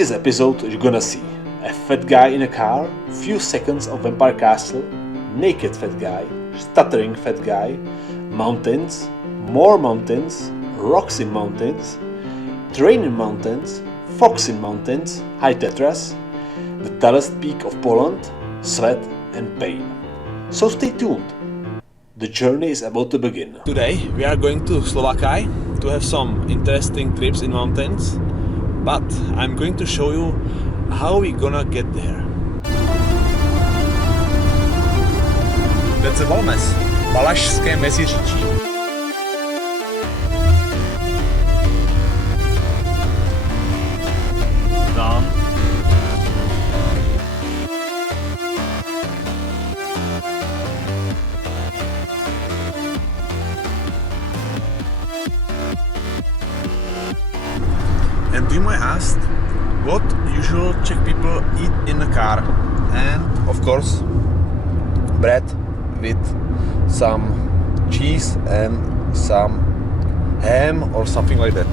this episode you're gonna see a fat guy in a car, few seconds of Vampire Castle, naked fat guy, stuttering fat guy, mountains, more mountains, rocks in mountains, train in mountains, fox in mountains, high tetras, the tallest peak of Poland, sweat and pain. So stay tuned. The journey is about to begin. Today we are going to Slovakia to have some interesting trips in mountains, but I'm going to show you how we gonna get there. That's a Valmes, Valašské Meziříčí. Done. And you might ask, what usual Czech people eat in a car? And of course, bread with some cheese and some ham or something like that.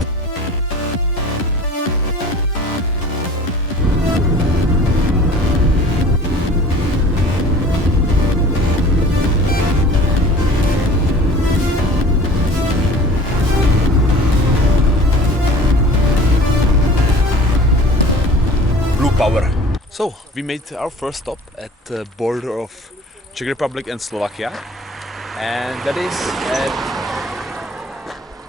Power. So we made our first stop at the border of Czech Republic and Slovakia, and that is at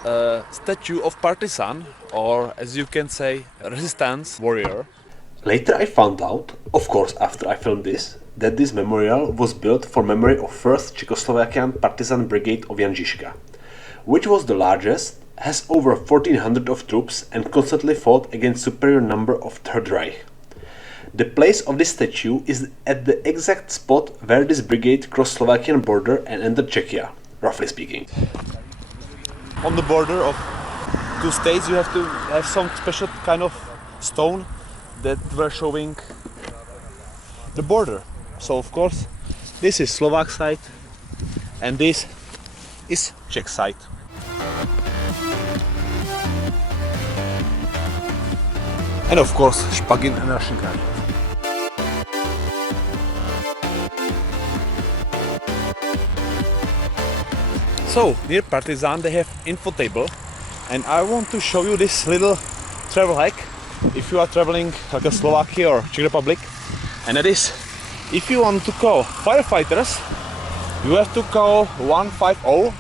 a statue of partisan, or as you can say, resistance warrior. Later I found out, of course after I filmed this, that this memorial was built for memory of 1st Czechoslovakian Partisan Brigade of Jan Žižka, which was the largest, has over 1400 of troops and constantly fought against superior number of Third Reich. The place of this statue is at the exact spot where this brigade crossed Slovakian border and entered Czechia, roughly speaking. On the border of two states you have to have some special kind of stone that were showing the border. So of course this is Slovak side and this is Czech side. And of course špagin and rašinka. So near Partizan they have info table, and I want to show you this little travel hack if you are traveling like a Slovakia or Czech Republic, and that is if you want to call firefighters you have to call 150,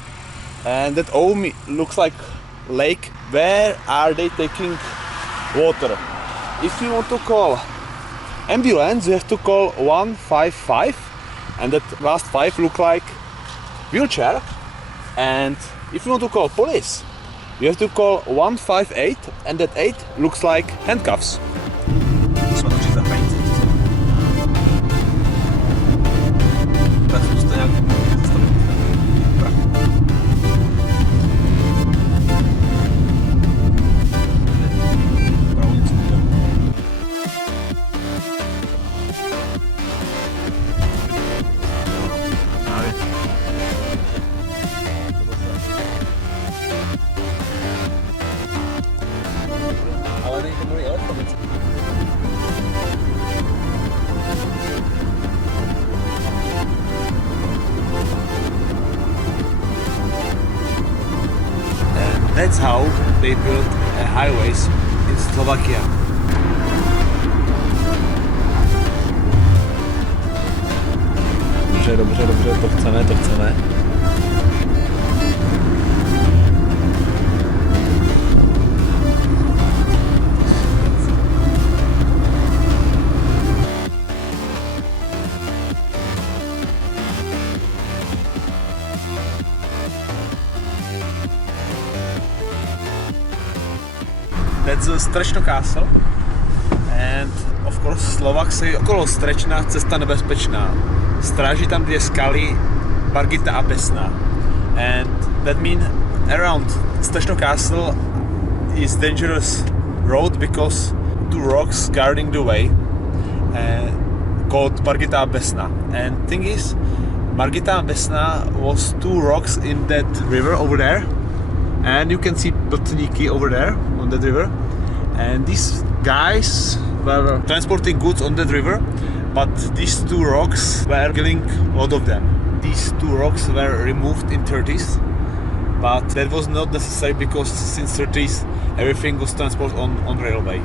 and that O looks like lake. Where are they taking water? If you want to call ambulance you have to call 155, and that last 5 look like wheelchair. And if you want to call police, you have to call 158, and that 8 looks like handcuffs. That's how they built highways in Slovakia. Dobře, to chceme. That's a Strečno Castle, and of course Slovak say okolo Strečna cesta nebezpečná. Stráží tam 2 skaly, Margita a Besna. And that means around Strečno Castle is dangerous road because 2 rocks guarding the way, called Margita a Besna. And thing is, Margita a Besna was 2 rocks in that river over there, and you can see Plotníky over there on that river, and these guys were transporting goods on that river, but these two rocks were killing a lot of them. These two rocks were removed in 30s, but that was not necessary because since 30s everything was transported on railway.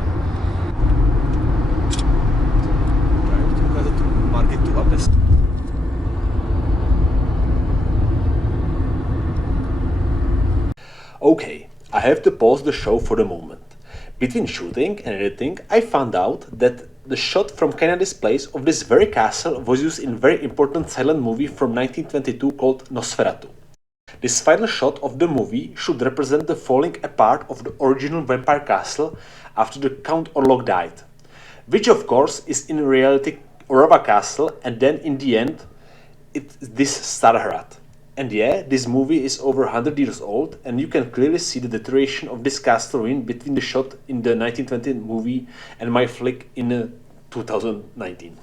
Okay, I have to pause the show for the moment. Between shooting and editing, I found out that the shot from Kennedy's place of this very castle was used in a very important silent movie from 1922 called Nosferatu. This final shot of the movie should represent the falling apart of the original vampire castle after the Count Orlok died, which of course is in reality Orava castle, and then in the end it's this Starhrad. And yeah, this movie is over 100 years old, and you can clearly see the deterioration of this castle ruin between the shot in the 1920 movie and my flick in 2019.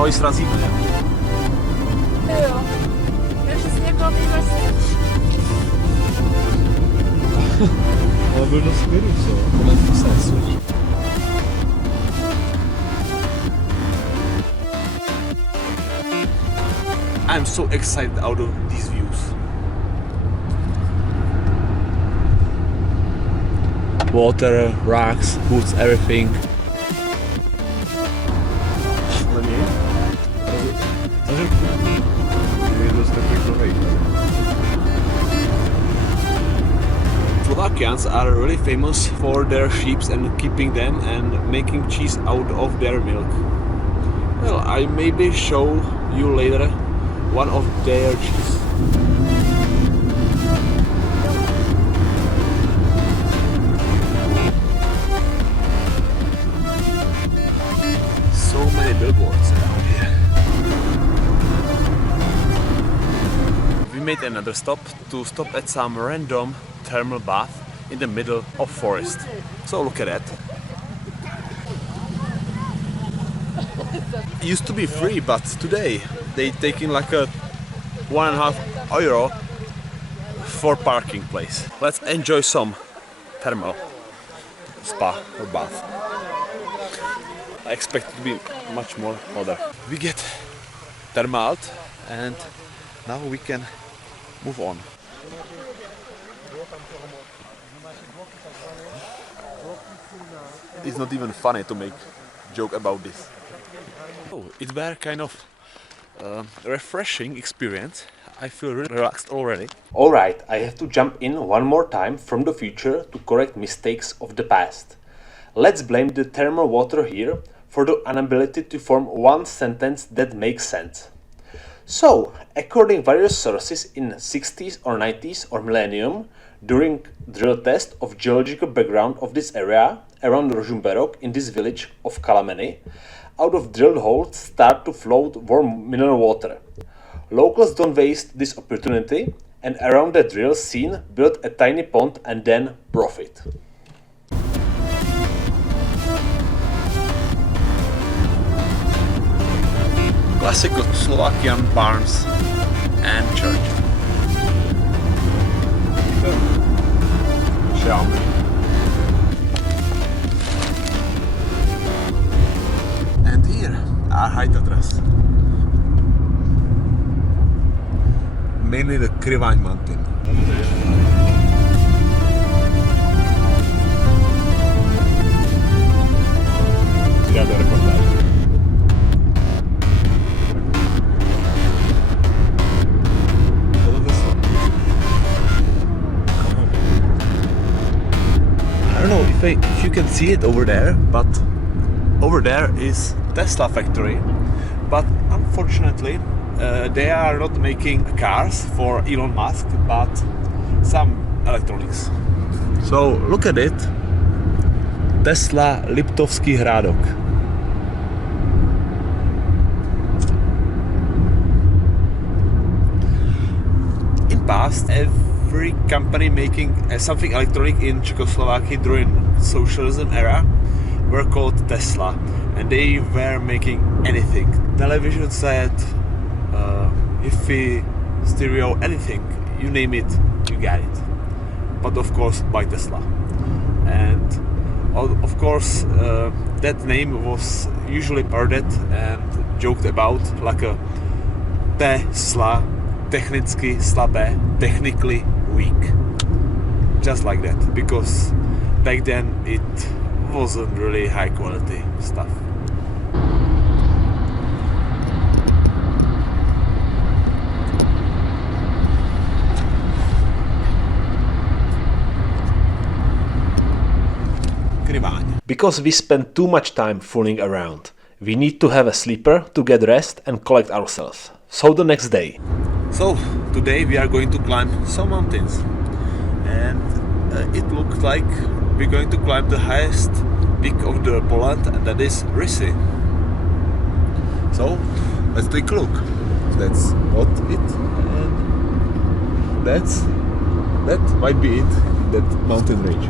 Možná srazíme, ne? Jo. Takže z někoho Ale byl dost skvělý, co? Tohle se I'm so excited out of these views. Water, rocks, woods, everything. Slovakians are really famous for their sheep and keeping them and making cheese out of their milk. Well, I maybe show you later one of their cheese. So many billboards around here. We made another stop at some random thermal bath in the middle of forest. So look at that. It used to be free, but today they taking like a €1.5 for parking place. Let's enjoy some thermal spa or bath. I expect it to be much more hotter. We get thermalt and now we can move on. It's not even funny to make joke about this. Oh, it were kind of refreshing experience. I feel really relaxed already. Alright, I have to jump in one more time from the future to correct mistakes of the past. Let's blame the thermal water here for the inability to form one sentence that makes sense. So, according various sources in 60s or 90s or millennium, during drill test of geological background of this area around Rožumberok in this village of Kalameny, out of drilled holes start to float warm mineral water. Locals don't waste this opportunity and around the drill scene build a tiny pond and then profit. Classical Slovakian barns and church. And here are high Tatras. Mainly the Krivaň mountain. I don't know if you can see it over there, but over there is Tesla factory. But unfortunately, they are not making cars for Elon Musk, but some electronics. So look at it. Tesla Liptovský Hrádok. In past, every company making something electronic in Czechoslovakia during socialism era were called Tesla, and they were making anything. Television set, hi-fi, stereo, anything, you name it, you get it. But of course by Tesla. And of course that name was usually parodied and joked about like a Tesla, technicky slabé, technically weak. Just like that, because back then it wasn't really high quality stuff. Because we spend too much time fooling around, we need to have a sleeper to get rest and collect ourselves. So the next day. So today we are going to climb some mountains, and it looks like we're going to climb the highest peak of the Poland, and that is Rysy. So let's take a look. That's not it, and that might be it. That mountain range,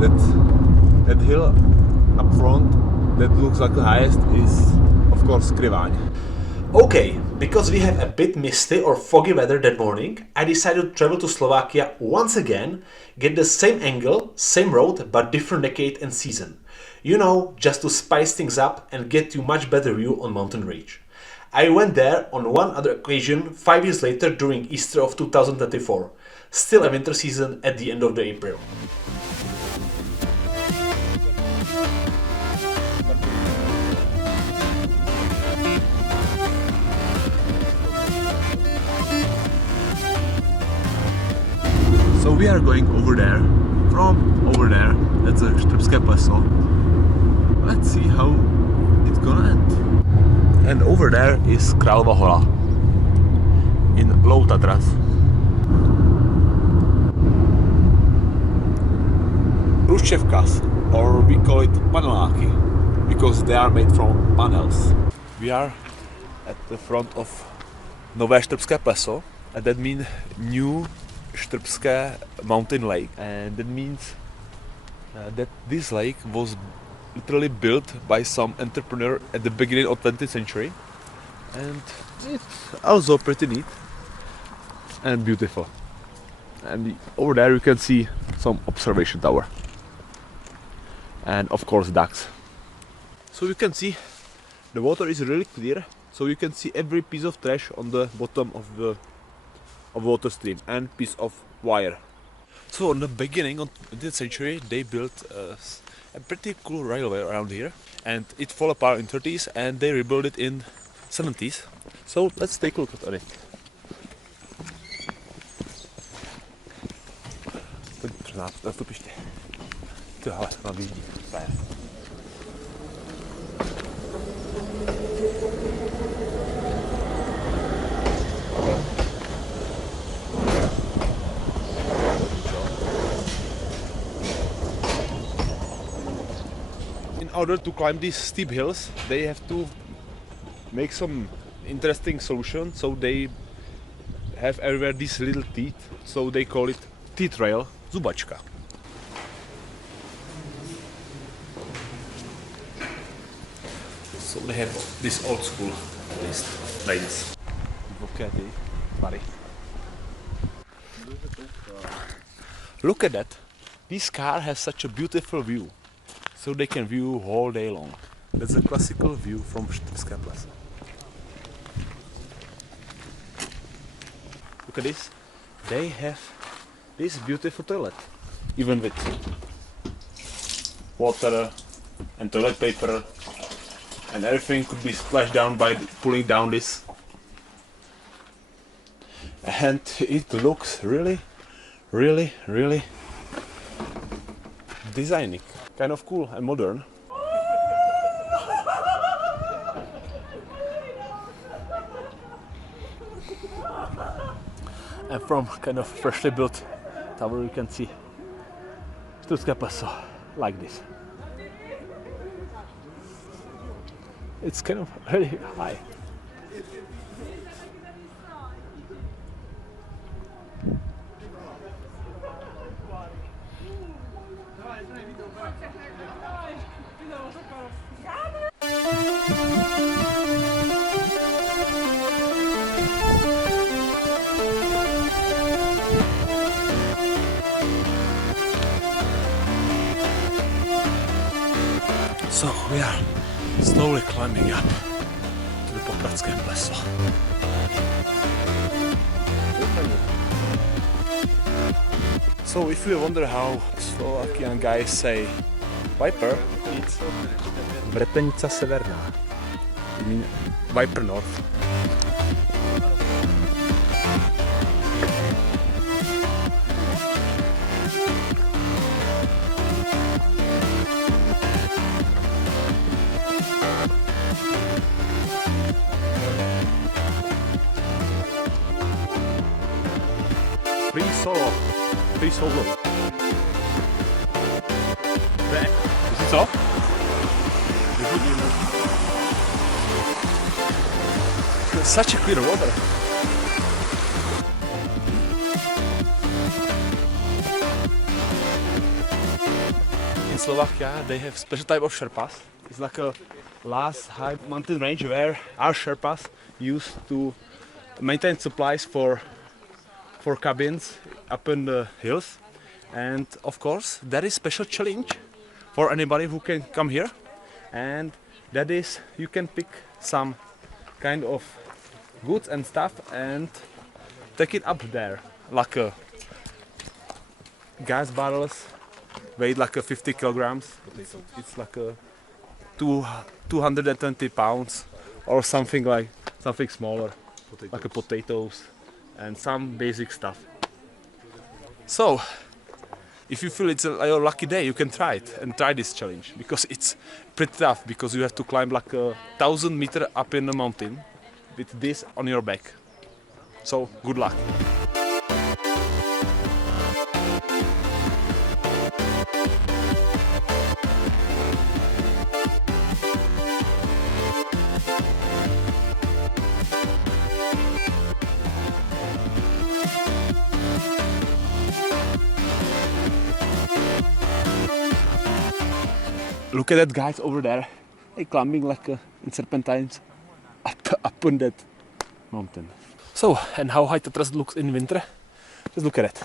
that hill up front that looks like the highest is of course Kriváň. Okay, because we have a bit misty or foggy weather that morning, I decided to travel to Slovakia once again, get the same angle, same road, but different decade and season. You know, just to spice things up and get you much better view on mountain range. I went there on one other occasion 5 years later during Easter of 2024, still a winter season at the end of the April. So we are going over there, from over there, that's a Štrbské pleso. Let's see how it's gonna end. And over there is Králova Hora in Low Tatras. Hruščevkas, or we call it paneláky, because they are made from panels. We are at the front of Nové Štrbské pleso, and that means new Štrbské mountain lake, and that means that this lake was literally built by some entrepreneur at the beginning of 20th century, and it's also pretty neat and beautiful. And over there you can see some observation tower, and of course ducks. So you can see the water is really clear, so you can see every piece of trash on the bottom of the water stream and piece of wire. So in the beginning of the 20th century they built a pretty cool railway around here, and it fell apart in 30s and they rebuilt it in 70s. So let's take a look at it. Nastupiště. Tohle na vidí. In order to climb these steep hills, they have to make some interesting solution. So they have everywhere these little teeth. So they call it teeth rail, zubačka. So they have this old school list of trains. Look at that. This car has such a beautiful view. So they can view all day long. That's a classical view from Štrbské pleso. Look at this. They have this beautiful toilet, even with water and toilet paper, and everything could be splashed down by pulling down this. And it looks really, really, really designing. Kind of cool and modern. And from kind of freshly built tower you can see Štrbské pleso like this. It's kind of really high. So we are slowly climbing up to the Popradské pleso. So if you wonder how Slovakian guys say Viper, it's Vretenica Severná. I mean Viper North. Free solo. Is it so? Such a clear water. In Slovakia they have special type of Sherpas. It's like a last high mountain range where our Sherpas used to maintain supplies for cabins up in the hills, and of course there is special challenge for anybody who can come here, and that is you can pick some kind of goods and stuff and take it up there, like gas bottles weigh like 50 kilograms. It's like 220 pounds or something, like something smaller, like potatoes and some basic stuff. So if you feel it's your lucky day, you can try it and try this challenge, because it's pretty tough, because you have to climb like 1,000 meters up in the mountain with this on your back. So good luck. Look at that guys over there. They climbing like in serpentines up on that mountain. So, and how high Tatras looks in winter? Just look at it.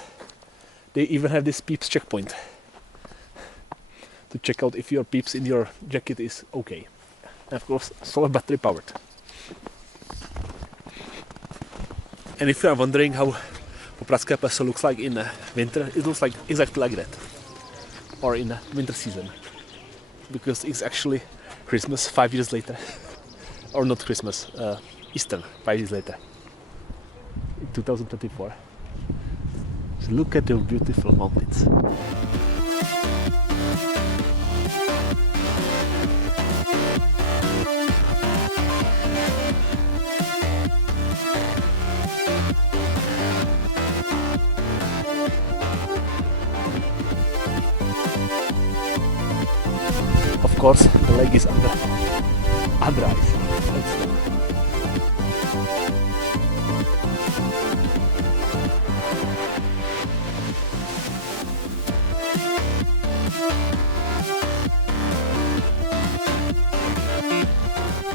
They even have this peeps checkpoint to check out if your peeps in your jacket is okay. And of course, solar battery powered. And if you are wondering how Popradské pleso looks like in winter, it looks like exactly like that, or in winter season. Because it's actually Christmas 5 years later. Or not Christmas, Easter 5 years later. In 2024. So look at the beautiful mountains. Of course, the lake is under ice.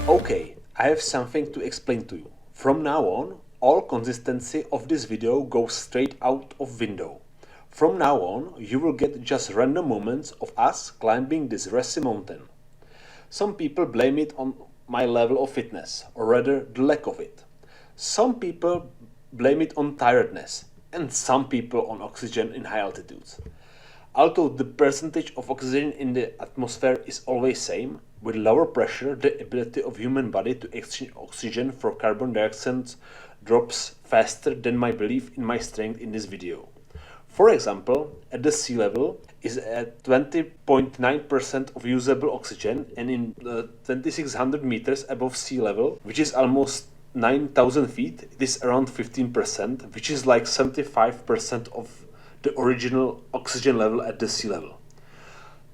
Okay, I have something to explain to you. From now on, all consistency of this video goes straight out of window. From now on, you will get just random moments of us climbing this Rysy mountain. Some people blame it on my level of fitness, or rather the lack of it. Some people blame it on tiredness, and some people on oxygen in high altitudes. Although the percentage of oxygen in the atmosphere is always same, with lower pressure the ability of human body to exchange oxygen for carbon dioxide drops faster than my belief in my strength in this video. For example, at the sea level is at 20.9% of usable oxygen, and in 2600 meters above sea level, which is almost 9,000 feet, it is around 15%, which is like 75% of the original oxygen level at the sea level.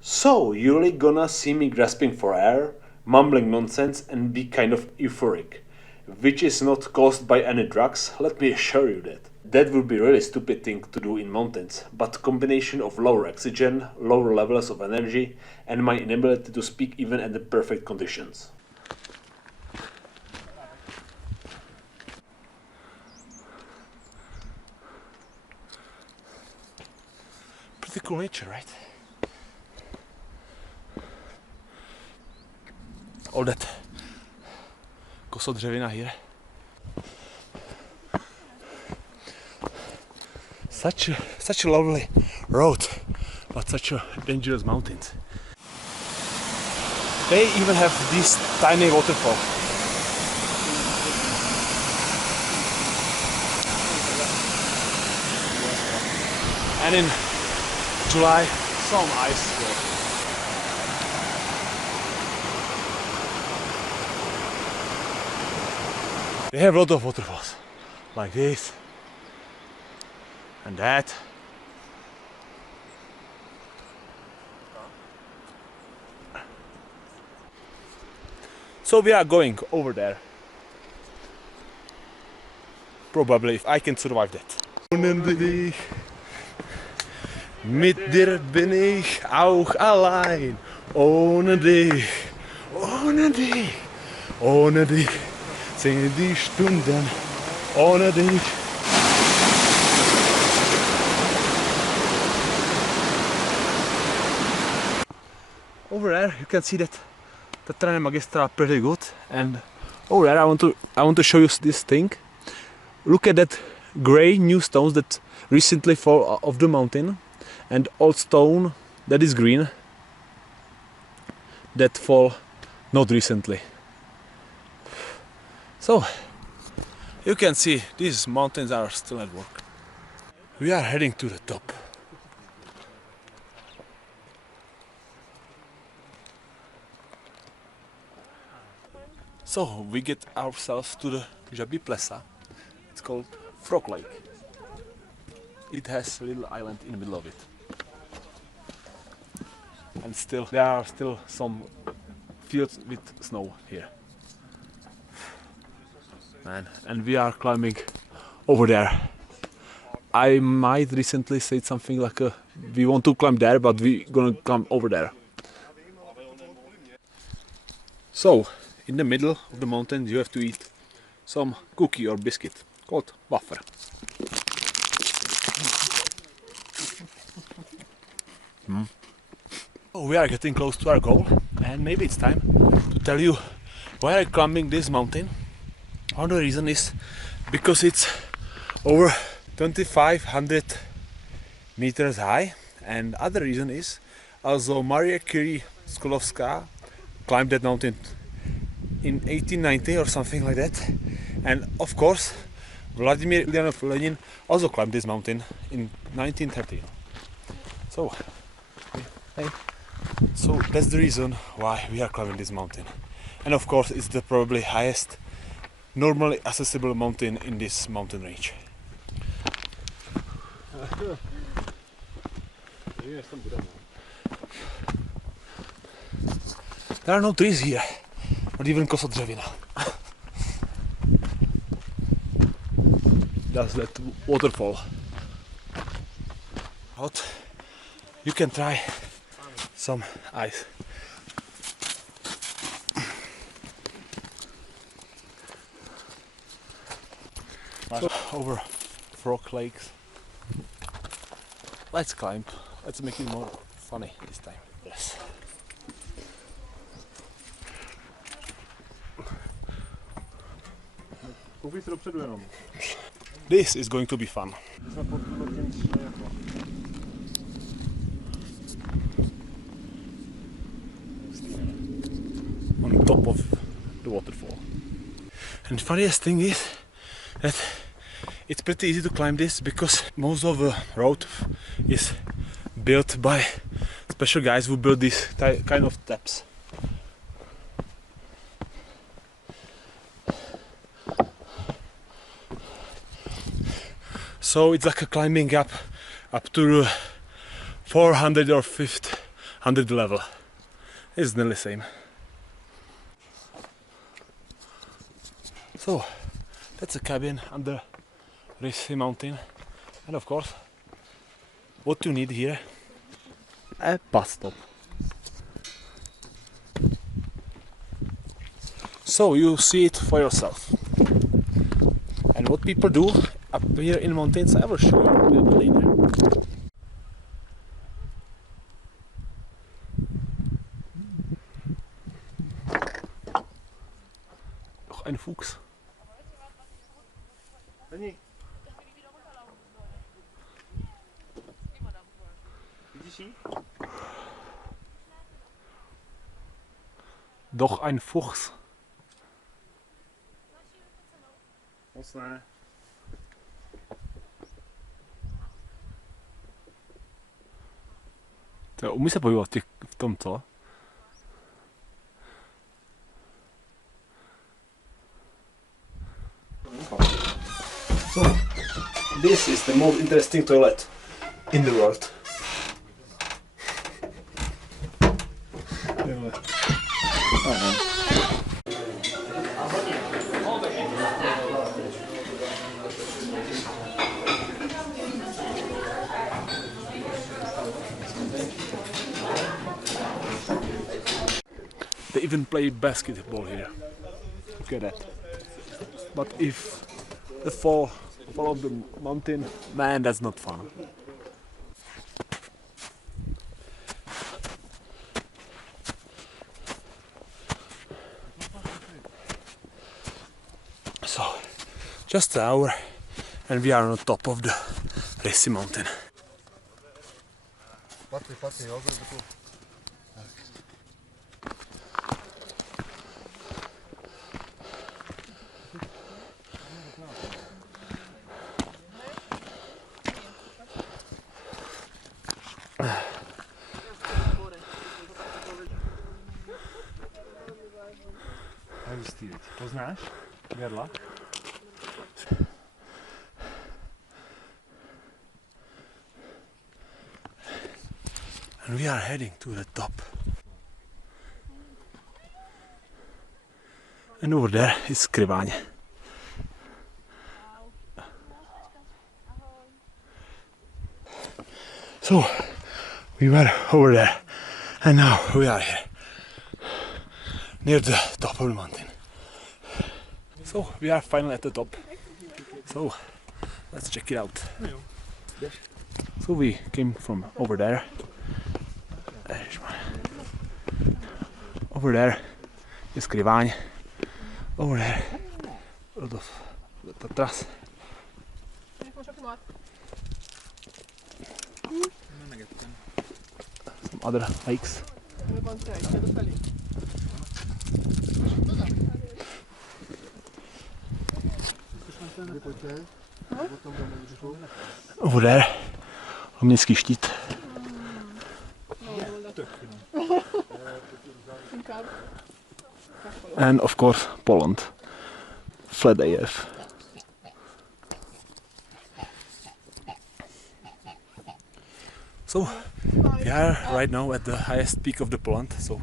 So you're really gonna see me grasping for air, mumbling nonsense and be kind of euphoric, which is not caused by any drugs, let me assure you that. That would be really stupid thing to do in mountains, but combination of lower oxygen, lower levels of energy, and my inability to speak even at the perfect conditions. Pretty cool nature, right? all that kosodřevina here. Such a lovely road, but such a dangerous mountains. They even have these tiny waterfalls. And in July, some ice. They have a lot of waterfalls, like this and that. So we are going over there. Probably, if I can survive that. Mit dir bin ich auch allein. Ohne dich, ohne dich, ohne dich sind die Stunden. Ohne dich. Over there you can see that the train magistra pretty good, and over there I want to show you this thing. Look at that gray new stones that recently fall off the mountain, and old stone that is green that fall not recently. So you can see these mountains are still at work. We are heading to the top. So we get ourselves to the Žabí plesa. It's called Frog Lake. It has a little island in the middle of it. And still, there are still some fields with snow here. Man, and we are climbing over there. I might recently say something like we want to climb there, but we're gonna climb over there. So, in the middle of the mountain you have to eat some cookie or biscuit called wafer. Oh, we are getting close to our goal, and maybe it's time to tell you why I'm climbing this mountain. One of the reason is because it's over 2500 meters high, and other reason is also Maria Curie Skłodowska climbed that mountain in 1890 or something like that, and of course Vladimir Ulyanov Lenin also climbed this mountain in 1913. So that's the reason why we are climbing this mountain, and of course it's the probably highest normally accessible mountain in this mountain range. There are no trees here, not even kosodřevina. That's that waterfall. But you can try some ice. So, over Frog Lakes. Let's climb. Let's make it more funny this time. Yes. This is going to be fun. On top of the waterfall. And the funniest thing is that it's pretty easy to climb this because most of the road is built by special guys who build these kind of steps. So it's like a climbing up to 400 or 500 level. It's nearly the same. So that's a cabin under Rysy mountain, and of course what you need here, a bus stop. So you see it for yourself. And what people do up here in mountains, I will show you a little bit later. Fuchs. Není. Vidíš jí? Doch ein Fuchs. Moc ne. To umí se pohybovat v tom, co? So, this is the most interesting toilet in the world. They even play basketball here. Look at that. But if the fall of the mountain, man, that's not fun. So, just an hour and we are on top of the Rysy mountain. Poznáš? Gerla? And we are heading to the top. And over there is Skriváň. So we were over there and now we are here near the top of the mountain. So we are finally at the top. So let's check it out. So we came from over there. Over there is Skriváň. Over there, a lot of Tatras. Some other lakes. Over there, Lomnický štít. And of course Poland, flat AF. So we are right now at the highest peak of the Poland, so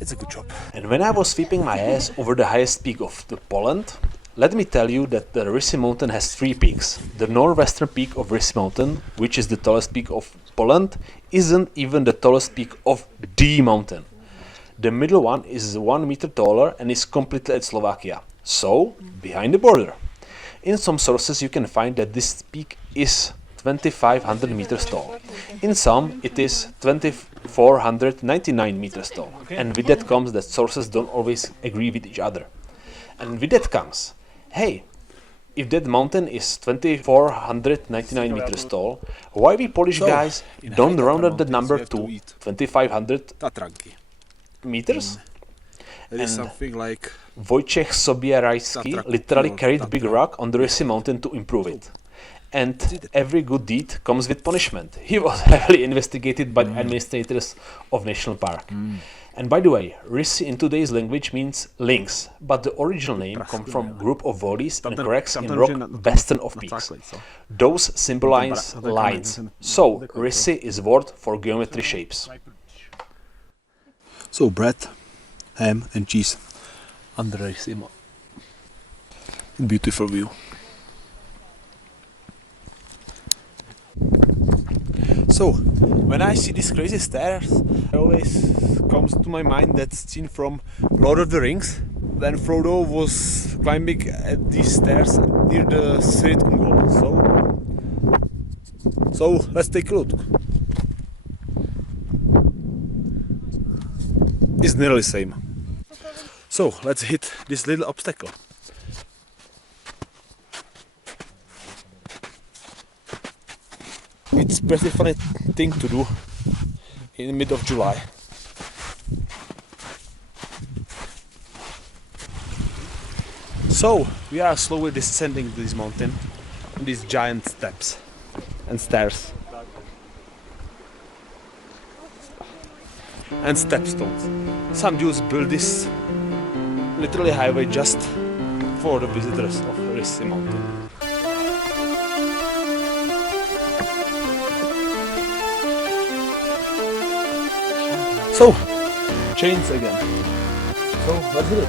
it's a good job. And when I was sweeping my ass over the highest peak of the Poland, let me tell you that the Rysy mountain has three peaks. The northwestern peak of Rysy mountain, which is the tallest peak of Poland, isn't even the tallest peak of the mountain. The middle one is 1 meter taller and is completely at Slovakia, so behind the border. In some sources you can find that this peak is 2500 meters tall. In some it is 2499 meters tall. And with that comes that sources don't always agree with each other. And with that comes, hey, if that mountain is 2499 meters tall, why we Polish guys don't round up the number to 2500 meters? It is something like Wojciech Sobierajski literally carried big rock on the Rysy mountain to improve it. And every good deed comes with punishment. He was heavily investigated by the administrators of National Park. And by the way, Rysy in today's language means lynx, but the original name comes from group of valleys and cracks in rock western of peaks. Those symbolize lines. So Rysy is word for geometry shapes. so bread, ham and cheese under Rysy. Beautiful view. So, when I see these crazy stairs, it always comes to my mind that scene from Lord of the Rings, when Frodo was climbing at these stairs near the Srid Ungol. So let's take a look. It's nearly the same. So let's hit this little obstacle. It's a pretty funny thing to do in the mid of July. So we are slowly descending this mountain on these giant steps and stairs and stepstones. Some Jews built this literally highway just for the visitors of Rysy mountain. So, chains again. So, let's do it.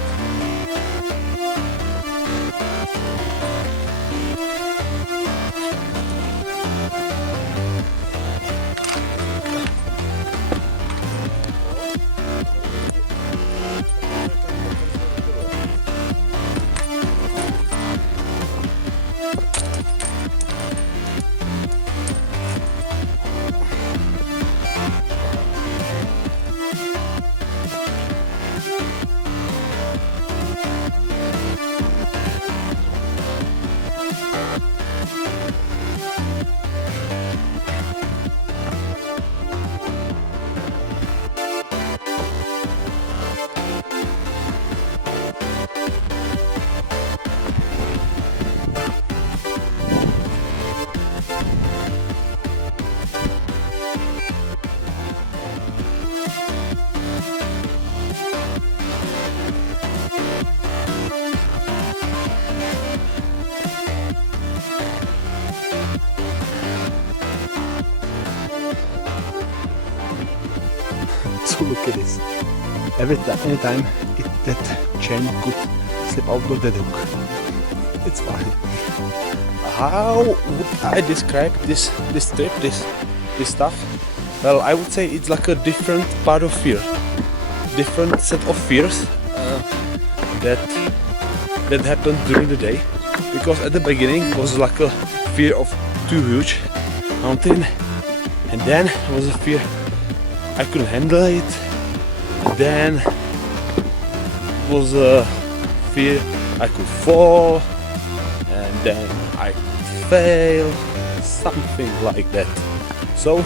So look at this. Anytime that chain could slip out of the hook. It's funny. How would I describe this trip, this stuff? Well, I would say it's like a different part of fear, different set of fears that happened during the day. Because at the beginning it was like a fear of too huge mountain, and then it was a fear I couldn't handle it. Then was a fear I could fall, and then I fail, something like that. So,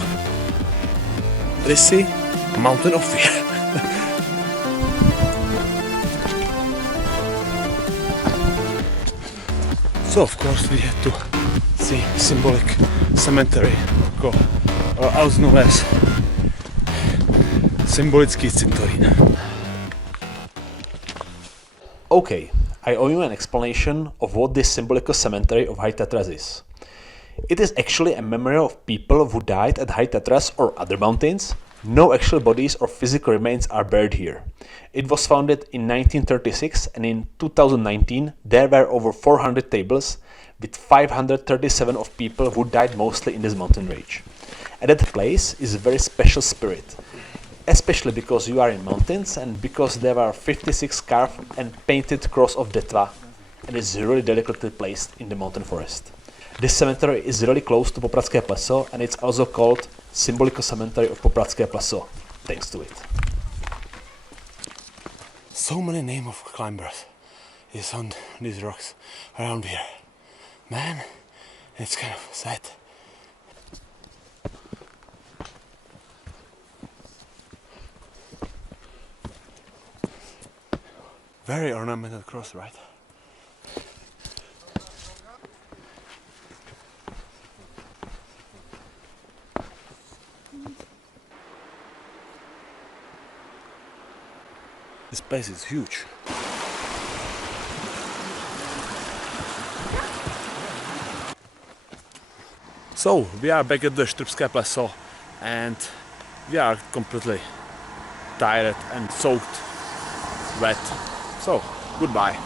Rysy, mountain of fear. So of course we had to see symbolic cemetery, or also known as symbolický cintorín. Okay, I owe you an explanation of what this symbolical cemetery of High Tatras is. It is actually a memorial of people who died at High Tatras or other mountains. No actual bodies or physical remains are buried here. It was founded in 1936, and in 2019 there were over 400 tables with 537 of people who died mostly in this mountain range. And that place is a very special spirit, especially because you are in mountains and because there are 56 carved and painted cross of Detva, and it's really delicately placed in the mountain forest. This cemetery is really close to Popradské pleso, and it's also called Symbolical Cemetery of Popradské pleso, thanks to it. So many names of climbers is on these rocks around here. Man, it's kind of sad. Very ornamental cross, right? This place is huge. So we are back at the Štrbské pleso, and we are completely tired and soaked wet. So goodbye.